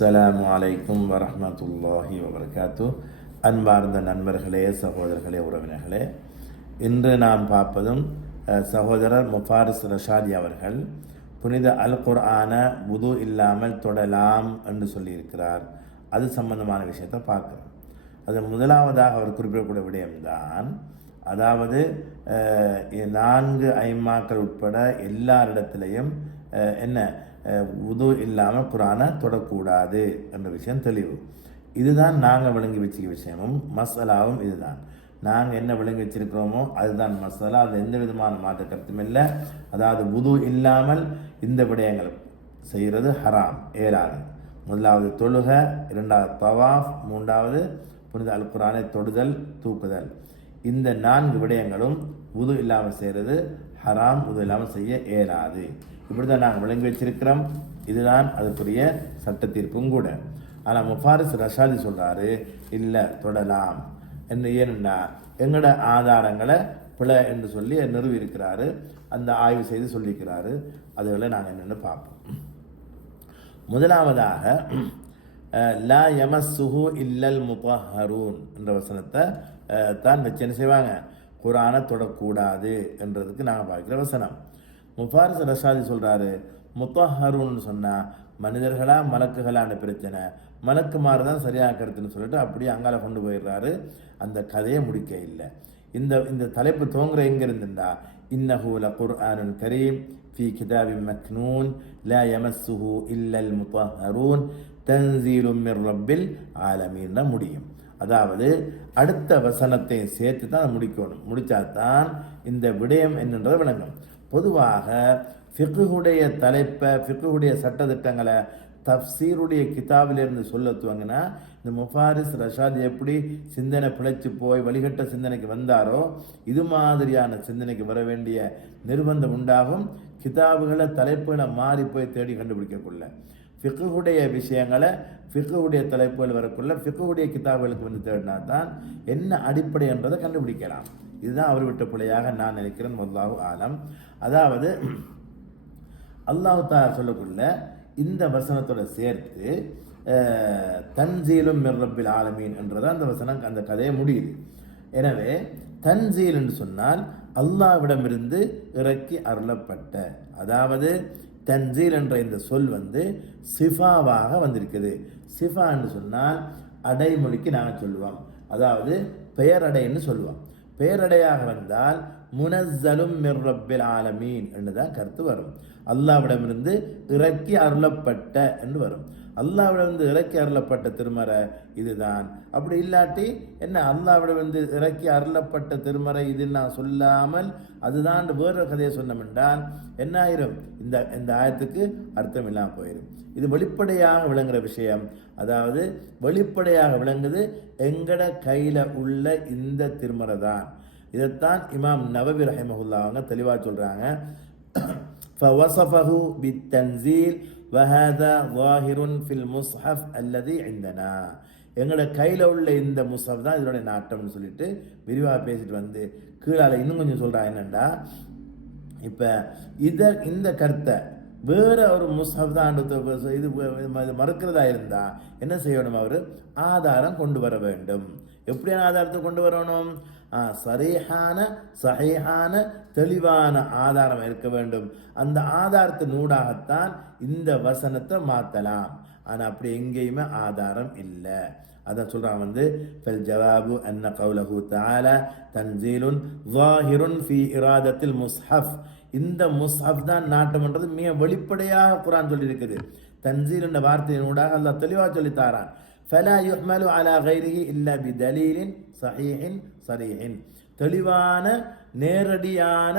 அஸ்ஸலாமு அலைக்கும் வரஹ்மத்துல்லாஹி வபரகாத்து. அன்பார்ந்த நண்பர்களே, சகோதரர்களே, உறவினர்களே, இன்று நாம் பார்ப்பதும் சகோதரர் முஃபாரிஸ் ரஷாதி அவர்கள் புனித அல் குர்ஆன வுது இல்லாமல் தொடலாம் என்று சொல்லியிருக்கிறார். அது சம்பந்தமான விஷயத்தை பார்க்குறோம். அது முதலாவதாக அவர் குறிப்பிடக்கூடிய விடயம்தான், அதாவது 4 ஐம்மாக்கள் உட்பட எல்லாரிடத்திலையும் என்ன உது இல்லாமல் குரானை தொடக்கூடாது என்ற விஷயம் தெளிவு. இதுதான் நாங்கள் விளங்கி வச்சுக்க விஷயமும் மசாலாவும் இதுதான். நாங்கள் என்ன விளங்கி வச்சிருக்கிறோமோ அதுதான் மசாலா. அது எந்த விதமான மாற்ற கருத்தும் இல்லை. அதாவது உது இல்லாமல் இந்த விடயங்கள் செய்கிறது ஹராம், ஏறாது. முதலாவது தொழுக, 2வது தவாஃப், 3வது புனித அல் குர்ஆனை தொடுதல், தூக்குதல். இந்த 4 விடயங்களும் உது இல்லாமல் செய்கிறது ஹராம், உது இல்லாமல் செய்ய இயலாது. இப்படி தான் நாங்கள் விளங்கி வச்சிருக்கிறோம். இதுதான் அதுக்குரிய சட்ட தீர்ப்பும் கூட. ஆனால் முஃபாரிஸ் ரஷாதி சொல்கிறாரு, இல்லை தொடலாம் என்று. ஏன்னா எங்களோட ஆதாரங்களை பிழை என்று சொல்லி நிறுவி இருக்கிறாரு. அந்த ஆய்வு செய்து சொல்லியிருக்கிறாரு. அதுகளை நாங்கள் என்னென்னு பார்ப்போம். முதலாவதாக லா யமஸ்ஸுஹு இல்லல் முத்தஹ்ஹரூன் என்ற வசனத்தை தான் வச்சு என்ன செய்வாங்க, குர்ஆனை தொடக்கூடாது என்றதுக்கு நாங்கள் பார்க்குற வசனம். முஃபாரிஸ் ரஷாதி சொல்கிறாரு, முத்தஹ்ஹரூன்னு சொன்னால் மனிதர்களா மலக்குகளான பிரச்சனை, மலக்குமாறு தான் சரியாக கருத்துன்னு சொல்லிட்டு அப்படியே அங்கால கொண்டு போயிடுறாரு. அந்த கதையை முடிக்க இல்லை. இந்த தலைப்பு தோங்குற எங்கே இருந்துண்டா, இன்னஹு லகுர்ஆனுன் கரீம் ஃபீ கிதாபின் மக்னூன் லா யமஸ்ஸுஹு இல்லல் முத்தஹ்ஹரூன் தன்ஸீலும் மிர் ரப்பில் ஆலமீன் தான் முடியும். அதாவது அடுத்த வசனத்தை சேர்த்து தான் முடிக்கணும். முடித்தாதான் இந்த விடயம் என்னன்றதை விளங்கும். பொதுவாக ஃபிக்ஹுடைய தலைப்பை, ஃபிக்ஹுடைய சட்டத்திட்டங்களை தஃப்சீருடைய கிதாபிலிருந்து சொல்ல துவங்கினா, இந்த முஃபாரிஸ் ரஷாதி எப்படி சிந்தனை பிழைச்சி போய் வழிகட்ட சிந்தனைக்கு வந்தாரோ இது மாதிரியான சிந்தனைக்கு வர வேண்டிய நிர்பந்தம் உண்டாகும். கிதாபுகளை தலைப்புகளை மாறி போய் தேடி கண்டுபிடிக்கக்குள்ள ஃபிக்ஹுடைய விஷயங்களை, ஃபிக்ஹுடைய தலைப்புகள் வரக்குள்ள ஃபிக்ஹுடைய கிதாபுகளுக்கு வந்து தேடினா தான் என்ன அடிப்படை என்றதை கண்டுபிடிக்கலாம். இதுதான் அவர் விட்ட பிள்ளையாக நான் நினைக்கிறேன். வல்லாஹு ஆலம். அதாவது அல்லாஹ் தஆலா சொல்லக்குள்ள இந்த வசனத்தோட சேர்த்து தன்சீலும் மிர் ரப்பில் ஆலமீன் என்றதான் அந்த வசனம், அந்த கதையை முடியுது. எனவே தன்சீல் என்று சொன்னால் அல்லாஹ்விடமிருந்து இறக்கி அருளப்பட்ட, அதாவது தன்சீல் என்ற இந்த சொல் சிஃபாவாக வந்திருக்குது. சிஃபா என்று சொன்னால் அடைமொழிக்கு நாங்கள் சொல்லுவோம், அதாவது பெயரடைன்னு சொல்லுவோம். பெயரடையாக வந்தால் முனஸ்ஸலும் மிர் ரப்பில் ஆலமீன் என்று தான் கருத்து வரும். அல்லாஹ்விடமிருந்து இறக்கி அருளப்பட்ட என்று வரும். அல்லாஹ்விடமிருந்து இறக்கி அருளப்பட்ட திருமறை இதுதான். அப்படி இல்லாட்டி என்ன, அல்லாஹ்விடமிருந்து இறக்கி அருளப்பட்ட திருமறை இது நான் சொல்லாமல் அதுதான் வேற கதையை சொன்னோம் என்றால் என்ன ஆயிரும், இந்த ஆயத்துக்கு அர்த்தம் இல்லாமல் போயிடும். இது வெளிப்படையாக விளங்குற விஷயம். அதாவது வெளிப்படையாக விளங்குது எங்கட கையில் உள்ள இந்த திருமறை தான். இதைத்தான் இமாம் நவவி ரஹிமஹுல்லாஹ் அவங்க தெளிவாக சொல்கிறாங்க. فوصفه بالتنزيل وهذا ظاهر في المصحف الذي عندنا. எங்களோட கையில் உள்ள இந்த முஸ்ஹப் தான் இதனுடைய நாட்டம்னு சொல்லிட்டு விரிவாக பேசிட்டு கீழால இன்னும் கொஞ்சம் சொல்கிறாங்க. என்னென்னா, இப்போ இந்த கருத்தை வேற ஒரு முஸ்ஹப் தான் இது மறுக்கிறதா இருந்தால் என்ன செய்யணும், அவர் ஆதாரம் கொண்டு வர வேண்டும். எப்படியான ஆதாரத்தை கொண்டு வரணும், சரீஹான சஹீஹான தெளிவான ஆதாரம் இருக்க வேண்டும். அந்த ஆதாரத்தின் ஊடாகத்தான் இந்த வசனத்தை மாற்றலாம். ஆனால் அப்படி எங்கேயுமே ஆதாரம் இல்லை. அதான் சொல்கிறாங்க ஃபல் ஜவாபு அன்ன கௌலஹு தஆலா தன்சீலுன் ஸாஹிருன் ஃபீ இராதத்தில் முஸ்ஹஃப். இந்த முஸ்ஹஃப் தான் நாட்டம்ன்றது மிக வெளிப்படையாக குர்ஆன் சொல்லியிருக்குது. தன்சீல் என்ற வார்த்தையினூடாக அல்லாஹ் தெளிவாக சொல்லித்தாரான். ஃபலா யுஹ்மலு அலா கைரிஹி இல்லா பிதலீலின் ஸஹீஹின் ஸரீஹின். தெளிவான நேரடியான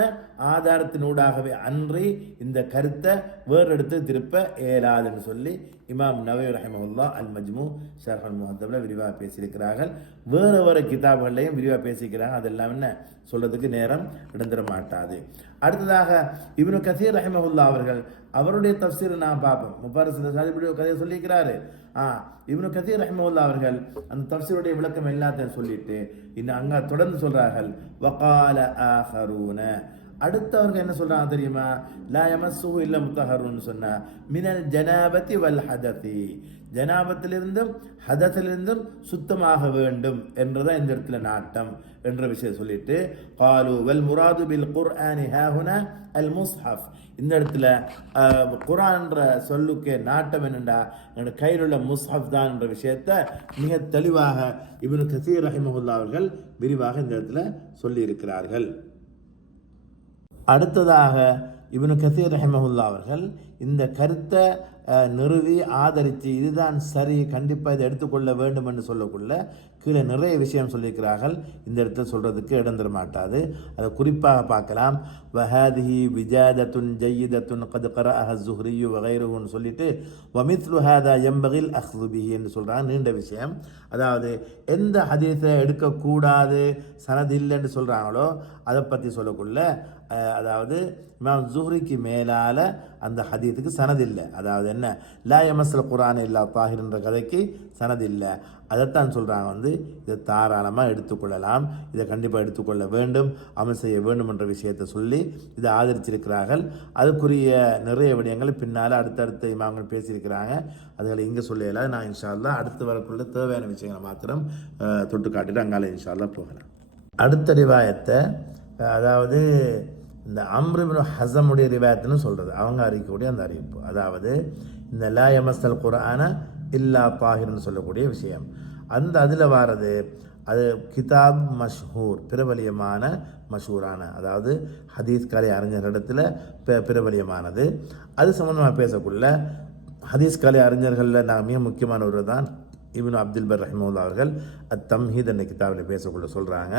ஆதாரத்தினூடாகவே அன்றி இந்த கருத்தை வேறெடுத்து திருப்ப இயலாதுன்னு சொல்லி இமாம் நவவி ரஹிமஹுல்லாஹ் அல் மஜ்மூ ஷர்ஹ் அல் முஹத்தபில் விரிவாக பேசியிருக்கிறார்கள். வேறு கிதாபுகள்லையும் விரிவாக பேசியிருக்கிறாங்க. அதெல்லாம் என்ன சொல்றதுக்கு நேரம் இடந்திர மாட்டாது. அடுத்ததாக இப்னு கஸீர் ரஹிமஹுல்லாஹ் அவர்கள் அவருடைய தஃப்சீரை நான் பார்ப்போம். முஃபாரிஸ் ரஷாதி கதையை சொல்லியிருக்கிறாரு. இப்னு கஸீர் ரஹிமஹுல்லாஹ் அவர்கள் அந்த தஃப்சீருடைய விளக்கம் எல்லாத்தையும் சொல்லிட்டு இன்னும் அங்கே தொடர்ந்து சொல்றார்கள், வகால ஆஹரூன, அடுத்தவர்கள் என்ன சொல்றாங்க தெரியுமா? லா யமஸ்ஸுஹு இல்ல முத்தஹருன்னு சொன்னா மினல் ஜனாபத்தி வல் ஹததி, ஜனாபத்திலிருந்தும் ஹதத்திலிருந்தும் சுத்தமாக வேண்டும் என்றதான் இந்த இடத்துல நாட்டம் என்ற விஷயம் சொல்லிட்டு காலு வல் முராது பில் குர்ஆனி ஹாஹுனா அல் முஸ்ஹஃப், இந்த இடத்துல குர்ஆன் என்ற சொல்லுக்கு நாட்டம் என்னண்டா என்னோட கையில் உள்ள முஸ்ஹஃப் தான் என்ற விஷயத்தை மிக தெளிவாக இப்னு கஸீர் ரஹிமஹுல்லாஹ் அவர்கள் விரிவாக இந்த இடத்துல சொல்லி இருக்கிறார்கள். அடுத்ததாக இப்னு கஸீர் ரஹிமஹுல்லாஹ் அவர்கள் இந்த கருத்தை நிறுவி ஆதரித்து இதுதான் சரி, கண்டிப்பாக இதை எடுத்துக்கொள்ள வேண்டும் என்று சொல்லக்குள்ள கீழே நிறைய விஷயம் சொல்லியிருக்கிறார்கள். இந்த இடத்துல சொல்கிறதுக்கு இடம் தர மாட்டாது. அதை குறிப்பாக பார்க்கலாம். வஹாதிஹி விஜாதத்துன் ஜய்யிதத்துன் கத் கரஅஹ ஸுஹ்ரியு வகைருஹுன்னு சொல்லிட்டு வமித்லு ஹாதா யம்பகில் அஹ்து பிஹி என்று சொல்கிறாங்க. நீண்ட விஷயம். அதாவது எந்த ஹதீஸை எடுக்கக்கூடாது சனது இல்லைன்னு சொல்கிறாங்களோ அதை பற்றி சொல்லக்குள்ள அதாவது இமாம் ஸுஹ்ரிக்கு மேலால் அந்த ஹதீஸுக்கு சனது இல்லை. அதாவது என்ன, லா யமஸ்ஸல் குர்ஆன் இல்லா தாஹிர்ன்ற கதைக்கு சனது இல்லை. அதைத்தான் சொல்கிறாங்க இதை தாராளமாக எடுத்துக்கொள்ளலாம், இதை கண்டிப்பாக எடுத்துக்கொள்ள வேண்டும், அமல் செய்ய வேண்டும் என்ற விஷயத்தை சொல்லி இதை ஆதரிச்சிருக்கிறார்கள். அதுக்குரிய நிறைய விடயங்கள் பின்னால் அடுத்தடுத்த இமாம்கள் பேசியிருக்கிறாங்க. அதுகளை இங்கே சொல்லலாம். நான் இன்ஷா அல்லாஹ் அடுத்து வரக்குள்ள தேவையான விஷயங்களை மாத்திரம் தொட்டு காட்டிட்டு அங்கால இன்ஷா அல்லாஹ் போகலாம். அடுத்த ரிவாயத்தை அதாவது இந்த அம்ர் இப்னு ஹஸமுடைய ரிவாயத்துன்னு சொல்கிறது, அவங்க அறிக்கக்கூடிய அந்த அறிவிப்பு. அதாவது இந்த லா யமஸ்ஸல் குர்ஆன இல்லா தாஹிர்னு சொல்லக்கூடிய விஷயம் அந்த அதில் வாரது அது கிதாப் மஷ்ஹூர், பிரபலியமான மஷூரான, அதாவது ஹதீஸ் கலை அறிஞர்களிடத்தில் பிரபலியமானது. அது சம்மந்தமாக பேசக்குள்ள ஹதீஸ் கலை அறிஞர்களில் நான் மிக முக்கியமான ஒரு தான் இப்னு அப்துல் பர் ரஹிமஹுல்லாஹ் அவர்கள் அத்தம்ஹீத் என்ற கிதாபில் பேசக்குள்ள சொல்கிறாங்க.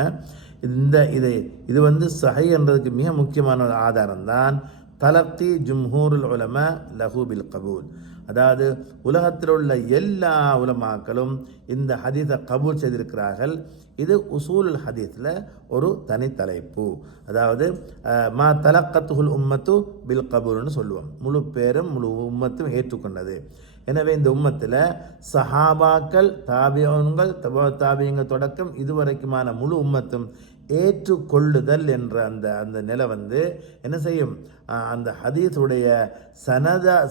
இது சஹீஹ் என்றதுக்கு மிக முக்கியமான ஒரு ஆதாரம் தான் தலக்கி ஜும்ஹூருல் உலமா லஹு பில் கபூல். அதாவது உலகத்தில் உள்ள எல்லா உலமாக்களும் இந்த ஹதீஸை கபூல் செய்திருக்கிறார்கள். இது உசூலுல் ஹதீஸில் ஒரு தனி தலைப்பு. அதாவது மா தலக்கத்துல் உம்மத்து பில் கபூல்னு சொல்லுவோம். முழு பேரும் முழு உம்மத்தும் ஏற்றுக்கொண்டது. எனவே இந்த உம்மத்தில் சஹாபாக்கள், தாபியங்கள், தாபியங்கள் தொடக்கம் இதுவரைக்குமான முழு உம்மத்தும் ஏற்றுக்கொள்ளுதல் என்ற அந்த நிலை என்ன செய்யும், அந்த ஹதீஸுடைய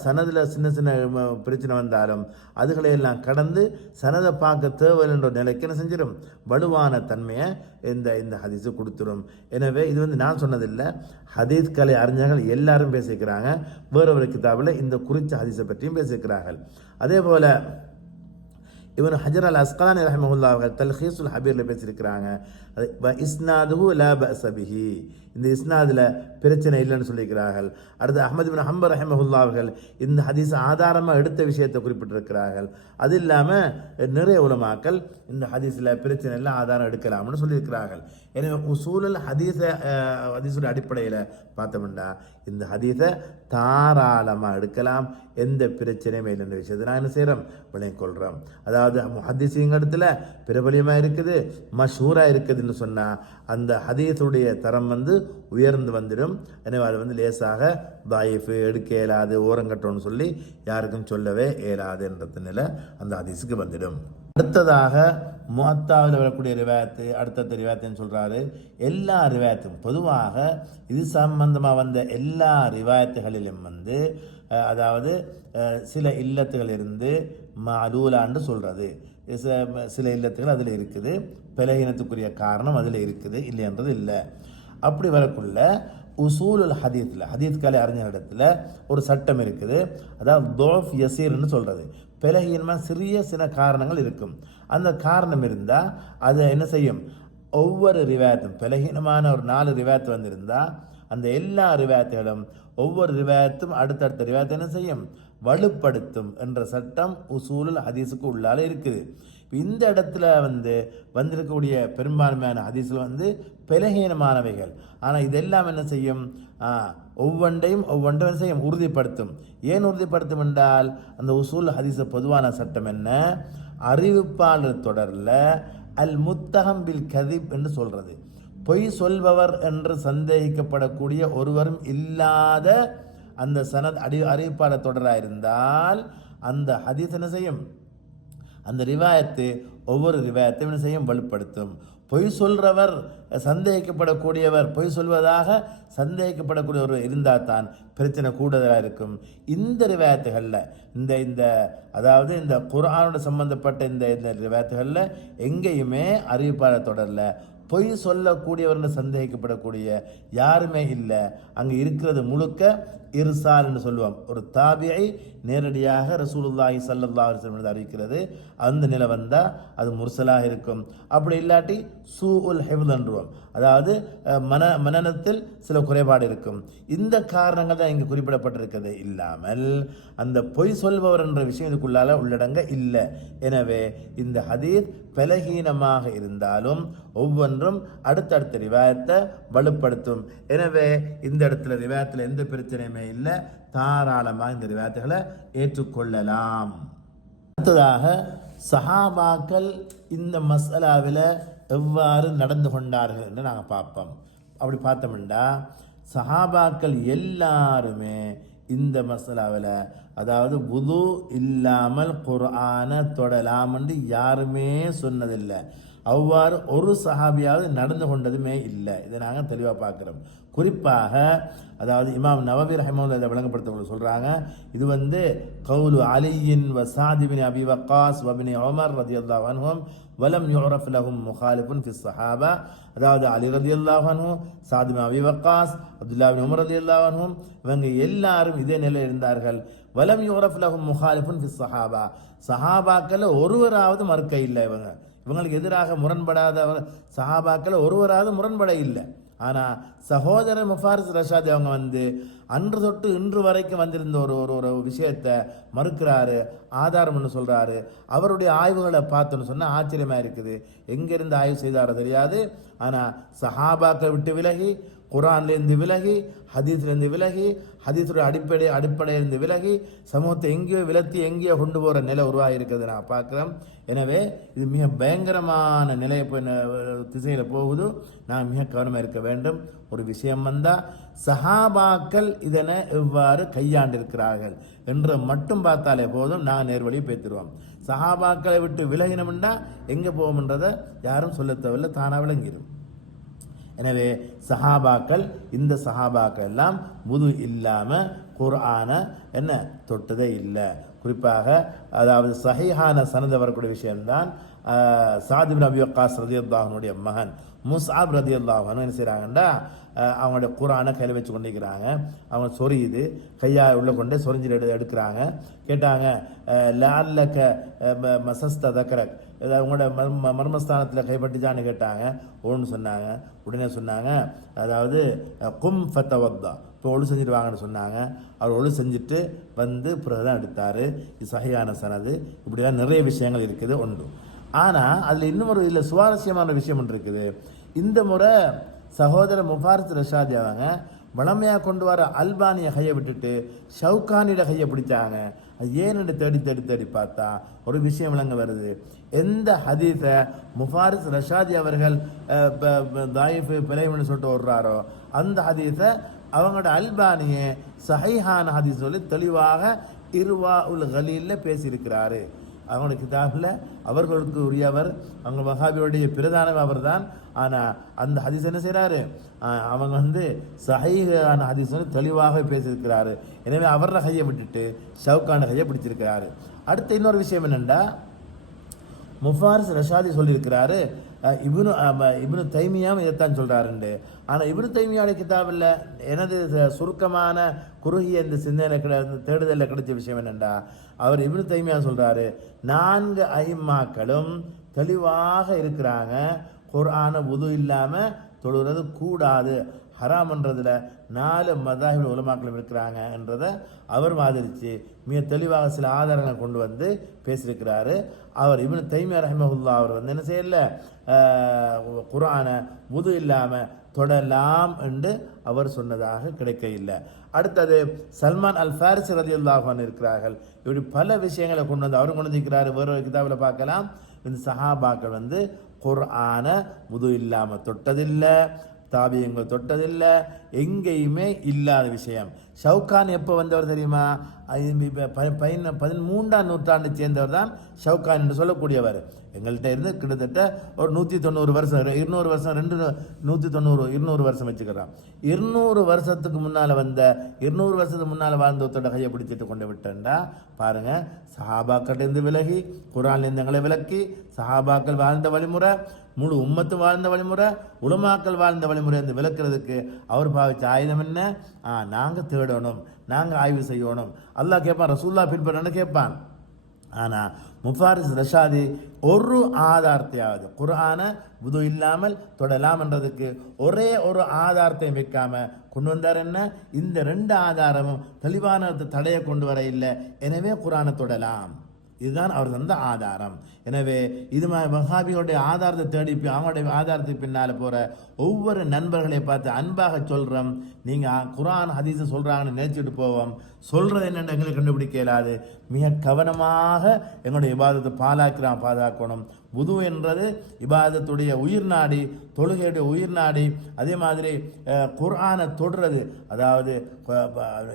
சனதில் சின்ன சின்ன பிரச்சனை வந்தாலும் அதுகளையெல்லாம் கடந்து சனதை பார்க்க தேவையில்லை என்ற நிலைக்கு என்ன செஞ்சிடும், வலுவான தன்மையை இந்த ஹதீஸு கொடுத்துரும். எனவே இது நான் சொன்னதில்லை, ஹதீஸ் கலை அறிஞர்கள் எல்லாரும் பேசிக்கிறாங்க. வேறொரு கிதாபில் இந்த குறித்த ஹதீஸை பற்றியும் பேசிக்கிறார்கள். அதே போல் இப்னு ஹஜர் அல் அஸ்கலானி ரஹிமஹுல்லாஹ் அவர்கள் தல்ஹீஸுல் ஹபீரில் பேசியிருக்கிறாங்க. இஸ்னாதுஹு லா பஅஸ பிஹி, இந்த இஸ்னாதில் பிரச்சனை இல்லைன்னு சொல்லியிருக்கிறார்கள். அடுத்து அஹ்மத் இப்னு ஹம்பல் ரஹிமஹுல்லாஹ் அவர்கள் இந்த ஹதீஸ் ஆதாரமாக எடுத்த விஷயத்தை குறிப்பிட்டிருக்கிறார்கள். அது இல்லாமல் நிறைய உலமாக்கள் இந்த ஹதீஸில் பிரச்சனை இல்லை ஆதாரம் எடுக்கலாம்னு சொல்லியிருக்கிறார்கள். எனவே உசூலுல் ஹதீஸுடைய அடிப்படையில் பார்த்தோம்னா இந்த ஹதீஸை தாராளமாக எடுக்கலாம், எந்த பிரச்சனையுமே இல்லைன்ற விஷயத்தை நான் என்ன செய்கிறோம், விளங்கிக்கொள்கிறோம். அதாவது ஹதீஸிங்க இடத்துல பிரபலியமாக இருக்குது, மஷூராக இருக்குதுன்னு சொன்னால் அந்த ஹதீஸுடைய தரம் உயர்ந்து வந்துடும். எனவே அது லேசாக தாயிஃபு எடுக்க இயலாது, ஓரங்கட்டோன்னு சொல்லி யாருக்கும் சொல்லவே இயலாது என்ற நிலை அந்த ஹதீஸுக்கு வந்துடும். அடுத்ததாக முஅத்தாவில் வரக்கூடிய ரிவாயத்து, அடுத்த ரிவாயத்துன்னு சொல்கிறாரு. எல்லா ரிவாயத்தும் பொதுவாக இது சம்பந்தமாக வந்த எல்லா ரிவாயத்துகளிலும் அதாவது சில இல்லத்துகள் இருந்து மஅலூலான்னு சொல்கிறது. சில இல்லத்துகள் அதில் இருக்குது, பலகீனத்துக்குரிய காரணம் அதில் இருக்குது, இல்லைன்றது இல்லை. அப்படி வரக்குள்ள உசூலுல் ஹதீஸில் ஹதீஸ் கலை அறிஞரிடத்தில் ஒரு சட்டம் இருக்குது. அதாவது தோஃப் யசீர்னு சொல்கிறது, பலகீனமாக சில காரணங்கள் இருக்கும். அந்த காரணம் இருந்தால் அதை என்ன செய்யும், ஒவ்வொரு ரிவாயத்தும் பலகீனமான ஒரு 4 ரிவாயத்து வந்திருந்தால் அந்த எல்லா ரிவாயத்துகளும் ஒவ்வொரு ரிவாயத்தும் அடுத்தடுத்த ரிவாயத்தை என்ன செய்யும், வலுப்படுத்தும் என்ற சட்டம் உசூலுல் ஹதீஸுக்கு உள்ளால இருக்குது. இந்த இடத்துல வந்திருக்கக்கூடிய பெரும்பான்மையான ஹதீஸில் பலகீனமானவைகள். ஆனால் இதெல்லாம் என்ன செய்யும், ஒவ்வொன்றையும் செய்யும், உறுதிப்படுத்தும். ஏன் உறுதிப்படுத்தும் என்றால் அந்த உசூல் ஹதீஸ பொதுவான சட்டம் என்ன, அறிவிப்பாளர் தொடரில் அல் முத்தகம் பில் கதிப் என்று சொல்றது, பொய் சொல்பவர் என்று சந்தேகிக்கப்படக்கூடிய ஒருவரும் இல்லாத அந்த சனத் அறிவிப்பாளர் தொடராக இருந்தால் அந்த ஹதீஸ் என்ன செய்யும், அந்த ரிவாயத்து ஒவ்வொரு ரிவாயத்தையும் என்ன செய்யும், வலுப்படுத்தும். பொய் சொல்றவர் சந்தேகிக்கப்படக்கூடியவர், பொய் சொல்வதாக சந்தேகிக்கப்படக்கூடியவர் இருந்தால் தான் பிரச்சனை கூடுதலாக இருக்கும். இந்த ரிவாயத்துகளில் இந்த இந்த அதாவது இந்த குர்ஆனோட சம்பந்தப்பட்ட இந்த இந்த ரிவாயத்துகளில் எங்கேயுமே அறிவிப்பாளர் தொடரில் பொய் சொல்லக்கூடியவர்னு சந்தேகிக்கப்படக்கூடிய யாருமே இல்லை. அங்கே இருக்கிறது முழுக்க இர்சால் என்று சொல்லுவோம். ஒரு தாபியை நேரடியாக ரசூலுல்லாஹி ஸல்லல்லாஹு அலைஹி வஸல்லம் அறிவிக்கிறது. அந்த நிலை வந்தால் அது முர்சலாக இருக்கும். அப்படி இல்லாட்டி சூஉல் ஹிஃப்த் என்றுவோம், அதாவது மனநத்தில் சில குறைபாடு இருக்கும். இந்த காரணங்கள் தான் இங்கு குறிப்பிடப்பட்டிருக்கிறது. இல்லாமல் அந்த பொய் சொல்பவர் என்ற விஷயம் இதுக்குள்ளால உள்ளடங்க இல்லை. எனவே இந்த ஹதீஸ் பலகீனமாக இருந்தாலும் ஒவ்வொன்றும் அடுத்தடுத்த ரிவாயத்தை வலுப்படுத்தும். எனவே இந்த இடத்துல ரிவாயத்தில் எந்த பிரச்சனையுமே இல்லை, தாராளமாக இந்த ரிவாயத்துகளை ஏற்றுக்கொள்ளலாம். அடுத்ததாக சஹாபாக்கள் இந்த மஸ்அலாவில் எவ்வாறு நடந்து கொண்டார்கள் என்று நாங்கள் பார்ப்போம். அப்படி பார்த்தோம்னா சஹாபாக்கள் எல்லாருமே இந்த மஸ்அலாவில், அதாவது வுது இல்லாமல் குர்ஆனை தொடலாம் என்று யாருமே சொன்னதில்லை. அவ்வாறு ஒரு சஹாபியாவது நடந்து கொண்டதுமே இல்லை. இதை நாங்கள் தெளிவாக பார்க்குறோம். குறிப்பாக அதாவது இமாம் நவவி ரஹிமஹுல்லாஹ் இதை விளங்கப்படுத்த சொல்கிறாங்க, இது கவுலு அலியின் வ சாத் இப்னு அபி வக்காஸ் வ இப்னு உமர் ரலியல்லாஹு அன்ஹும் வலம் யுரஃப் லஹும் முகாலிஃபுன் ஃபி ஸஹாபா. அதாவது அலி ரலியல்லாஹு அன்ஹு, சாத் இப்னு அபி வக்காஸ், அப்துல்லாஹ் இப்னு உமர் ரலியல்லாஹு அன்ஹும் இவங்க எல்லாரும் இதே நிலையில் இருந்தார்கள். வலம் யுரஃப் லஹும் முகாலிஃபுன் ஃபி ஸஹாபா, சஹாபாக்கள் ஒருவராவது மறுக்க இல்லை. இவங்களுக்கு எதிராக முரண்படாத சஹாபாக்கள் ஒருவராவது முரண்பட இல்லை. ஆனால் சகோதரர் முஃபாரிஸ் ரஷாதி அவங்க அன்று தொட்டு இன்று வரைக்கும் வந்திருந்த ஒரு ஒரு விஷயத்தை மறுக்கிறாரு, ஆதாரம்னு சொல்கிறாரு. அவருடைய ஆய்வுகளை பார்த்தோன்னு சொன்னால் ஆச்சரியமாக இருக்குது. எங்கேருந்து ஆய்வு செய்தாரோ தெரியாது. ஆனால் சஹாபாக்கள் விட்டு விலகி, குர்ஆன்லேருந்து விலகி, ஹதீஸ்லேருந்து விலகி, ஹதீஸுடைய அடிப்படையிலிருந்து விலகி, சமூகத்தை எங்கேயோ விலத்தி எங்கேயோ கொண்டு போகிற நிலை உருவாகி இருக்கிறது நான் பார்க்குறோம். எனவே இது மிக பயங்கரமான நிலையை திசையில் போகுது. நான் மிக கவனமாக இருக்க வேண்டும். ஒரு விஷயம் வந்தால் சஹாபாக்கள் இதனை எவ்வாறு கையாண்டிருக்கிறார்கள் என்று மட்டும் பார்த்தாலே போதும், நான் நேர்வழியை பேத்துருவோம். சஹாபாக்களை விட்டு விலகினோம்னா எங்கே போவோம்ன்றதை யாரும் சொல்ல தேவையில்லை, தானாக விளங்கிடும். எனவே சஹாபாக்கள், இந்த சஹாபாக்கள் எல்லாம் வுது இல்லாமல் குர்ஆனை தொட்டதே இல்லை. குறிப்பாக அதாவது சஹீஹான சனது வரக்கூடிய விஷயம்தான் சாத் இப்னு அபி வக்காஸ் ரலியல்லாஹு அன்ஹுடைய மகன் முஸ்அப் ரலியல்லாஹு அன்ஹு என்ன செய்கிறாங்கன்னா, அவங்களுடைய குர்ஆனை கையில் வச்சு கொண்டிருக்கிறாங்க. அவங்க சொரியுது, கையாக உள்ள கொண்டு சொரிஞ்சிட்டு எடுக்கிறாங்க. கேட்டாங்க, லஅல்லக மஸஸ்த தக்ரக், உங்களோட மர்மஸ்தானத்தில் கைப்பற்றிச்சான்னு கேட்டாங்க. ஒன்று சொன்னாங்க. உடனே சொன்னாங்க, அதாவது கும் ஃபத்தவத்தா, இப்போ ஒழு செஞ்சுட்டு வாங்கன்னு சொன்னாங்க. அவர் ஒழு செஞ்சுட்டு பிறகு தான் எடுத்தார். இது சஹீஹான சனது. இப்படிலாம் நிறைய விஷயங்கள் இருக்குது ஒன்று. ஆனால் அதில் இன்னும் ஒரு இதில் சுவாரஸ்யமான விஷயம் ஒன்று இருக்குது. இந்த முறை சகோதரர் முஃபாரிஸ் ரஷாதி அவங்க வளமையாக கொண்டு வர அல்பானிய கையை விட்டுட்டு ஷவுகானியோட கையை பிடிச்சாங்க. அது ஏன்னு தேடி தேடி தேடி பார்த்தா ஒரு விஷயம் விளங்க வருது. எந்த ஹதீஸை முஃபாரிஸ் ரஷாதி அவர்கள் தாயிஃப் பிழைன்னு சொல்லிட்டு வர்றாரோ அந்த ஹதீஸை அவங்களோட அல்பானியை சஹீஹான ஹதீஸ் சொல்லி தெளிவாக இர்வா உல் கலீலில் பேசியிருக்கிறாரு. அவங்களோட கிதாபில் அவர்களுக்கு உரியவர், அவங்க வஹாபியோடைய பிரதான அவர் தான். ஆனால் அந்த ஹதீஸ் என்ன செய்கிறாரு, அவங்க சஹீஹான ஹதீஸ் வந்து தெளிவாக பேசியிருக்கிறாரு. எனவே அவரோட கையை விட்டுட்டு ஷவுக்கான கையை பிடிச்சிருக்கிறாரு. அடுத்த இன்னொரு விஷயம் என்னென்னா, முஃபாரிஸ் ரஷாதி சொல்லியிருக்கிறாரு, இப்னு தைமியாவும் இதைத்தான் சொல்கிறாருண்டு. ஆனால் இப்னு தைமியாவுடைய கிதாபில் எனது சுருக்கமான குறுகிய இந்த சிந்தனை தேடுதலில் கிடைச்ச விஷயம் என்னென்னா, அவர் இப்னு தைமியா சொல்கிறாரு, 4 அயிம்மாக்களும் தெளிவாக இருக்கிறாங்க, குர்ஆனை வுது இல்லாமல் தொழுகிறது கூடாது, ஹராம்ன்றதுல 4 மதாஹிப் உலமாக்களும் இருக்கிறாங்க என்றதை அவர் மாதிரிச்சு மிக தெளிவாக சில ஆதாரங்களை கொண்டு பேசியிருக்கிறாரு. அவர் இப்னு தைமியா ரஹிமஹுல்லாஹ் அவர் என்ன செய்யல, குர்ஆனை வுது இல்லாமல் தொடலாம் என்று அவர் சொன்னதாக கிடைக்க இல்லை. அடுத்தது சல்மான் அல் ஃபாரிசி ரலியல்லாஹு அன்ஹு இருக்கிறார்கள். இப்படி பல விஷயங்களை கொண்டு அவரும் கொண்டு இருக்கிறாரு. வேறொரு கிதாபில் பார்க்கலாம், இந்த சஹாபாக்கள் குர்ஆனை வுது இல்லாமல் தொட்டதில்லை, தாபியங்கள் தொட்டதில்லை, எங்கேயுமே இல்லாத விஷயம். ஷவுகான் எப்போ வந்தவர் தெரியுமா? 13ஆம் நூற்றாண்டை சேர்ந்தவர் தான் ஷவுகான் என்று சொல்லக்கூடியவர். எங்கள்கிட்ட இருந்து கிட்டத்தட்ட ஒரு 190 வருஷம், 200 வருஷம், 190 200 வருஷம் வச்சுக்கிறான். 200 வருஷத்துக்கு முன்னால் 200 வருஷத்துக்கு முன்னால் வாழ்ந்த ஒருத்தோட கையை பிடிச்சிட்டு கொண்டு விட்டேன்டா பாருங்க. சஹாபாக்கிட்டேருந்து விலகி குர்ஆன்லேருந்து எங்களை விலக்கி சஹாபாக்கள் வாழ்ந்த வழிமுறை, முழு உம்மத்து வாழ்ந்த வழிமுறை, உலமாக்கள் வாழ்ந்த வழிமுறை என்று விளக்குறதுக்கு அவர் பாவிச்ச ஆயுதம் என்ன? நாங்கள் தேடணும், நாங்கள் ஆய்வு செய்யணும். அல்லாஹ் கேட்பான், ரசூல்லா பின்பற்றன்னு கேட்பான். ஆனால் முஃபாரிஸ் ரஷாதி ஒரு ஆதாரத்தையாவது குர்ஆனை புது இல்லாமல் தொடலாம் என்றதுக்கு ஒரே ஒரு ஆதாரத்தை வைக்காம கொண்டு வந்தார். என்ன? இந்த 2 ஆதாரமும் தெளிவான தடையை கொண்டு வர இல்லை, எனவே குர்ஆனை தொடலாம். இதுதான் அவர் தந்த ஆதாரம். எனவே இது வஹாபியோடைய ஆதாரத்தை தேடி அவங்களுடைய ஆதாரத்துக்கு பின்னால் போகிற ஒவ்வொரு நண்பர்களை பார்த்து அன்பாக சொல்கிறோம், நீங்கள் குர்ஆன் ஹதீஸை சொல்கிறாங்கன்னு நினைச்சிட்டு போவோம். சொல்கிறது என்னென்னு எங்களுக்கு கண்டுபிடிக்க இயலாது. மிக கவனமாக எங்களுடைய இபாதத்தை பாதுகாக்கணும். வுது என்றது இபாதத்துடைய உயிர் நாடி, தொழுகையுடைய உயிர் நாடி. அதே மாதிரி குர்ஆனை தொடுறது, அதாவது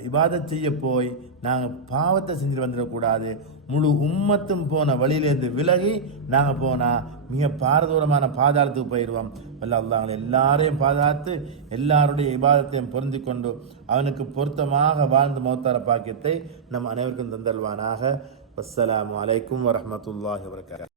இபாதத் செய்ய போய் நாங்கள் பாவத்தை செஞ்சுட்டு வந்துடக்கூடாது. முழு உம்மத்தும் போன வழியிலேருந்து விலகி நாங்கள் போனால் மிக பாரதூரமான பாதாளத்துக்கு போயிடுவோம். அல்லாஹ் எல்லாரையும் பாதுகாத்து எல்லாருடைய இபாதத்தையும் பொருந்தி கொண்டு அவனுக்கு பொருத்தமாக வாழ்ந்து மௌத்தார பாக்கியத்தை நம் அனைவருக்கும் தந்தல்வானாக. வஸ்ஸலாமு அலைக்கும் வரஹ்மத்துல்லாஹி வபரகாத்துஹு.